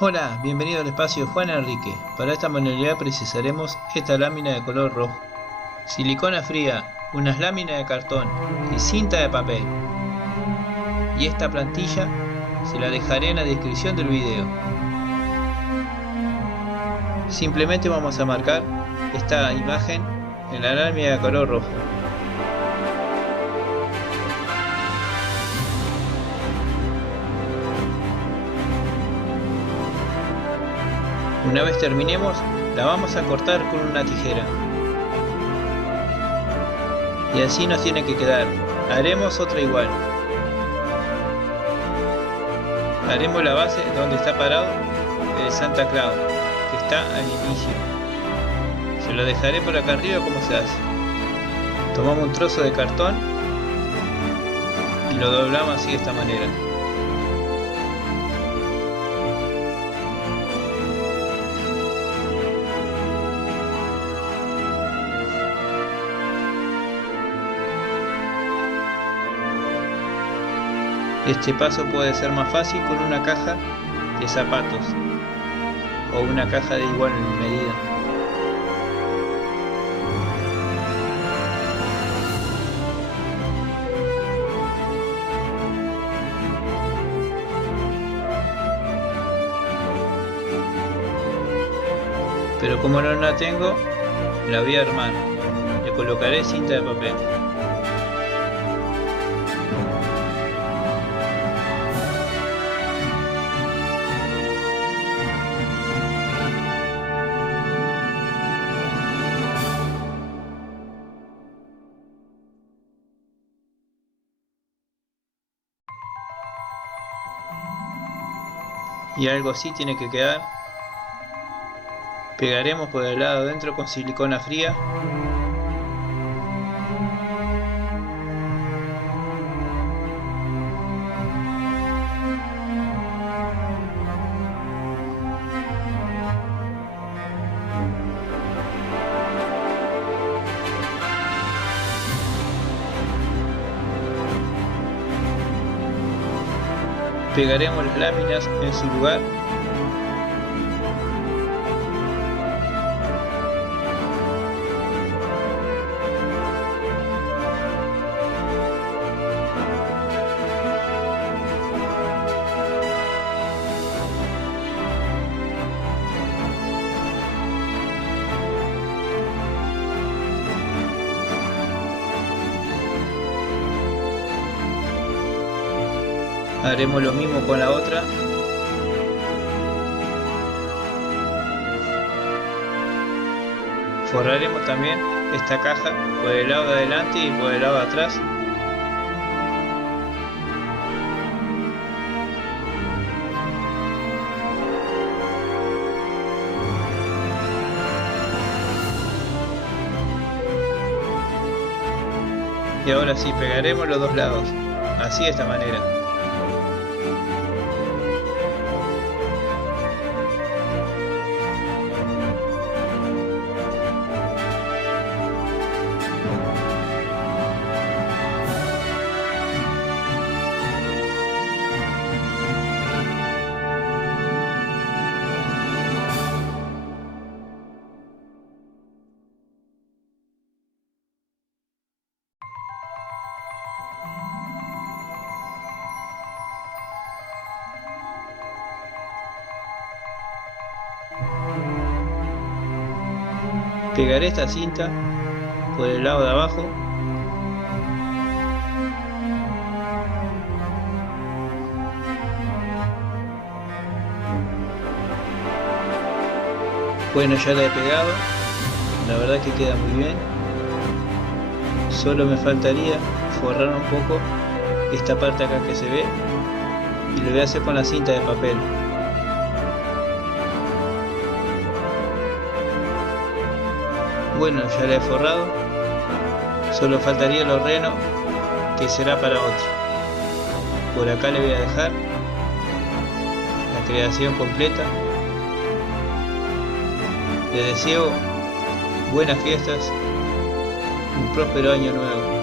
Hola, bienvenido al espacio Juan Enrique. Para esta manualidad precisaremos esta lámina de color rojo, silicona fría, unas láminas de cartón y cinta de papel. Y esta plantilla se la dejaré en la descripción del video. Simplemente vamos a marcar esta imagen en la lámina de color rojo. Una vez terminemos, la vamos a cortar con una tijera. Y así nos tiene que quedar. Haremos otra igual. Haremos la base donde está parado el Santa Claus, que está al inicio. Se lo dejaré por acá arriba como se hace. Tomamos un trozo de cartón y lo doblamos así de esta manera. Este paso puede ser más fácil con una caja de zapatos o una caja de igual medida. Pero como no la tengo, la voy a armar. Le colocaré cinta de papel. Y algo así tiene que quedar. Pegaremos por el lado adentro con silicona fría. Pegaremos las láminas en su lugar. Haremos lo mismo con la otra. Forraremos también esta caja por el lado de adelante y por el lado de atrás. Y ahora sí pegaremos los dos lados, así de esta manera. Pegaré esta cinta por el lado de abajo. Bueno, ya la he pegado. La verdad que queda muy bien. Solo me faltaría forrar un poco esta parte acá que se ve. Y lo voy a hacer con la cinta de papel. Bueno, ya la he forrado, solo faltaría el horreno, que será para otro. Por acá le voy a dejar la creación completa. Les deseo buenas fiestas, un próspero año nuevo.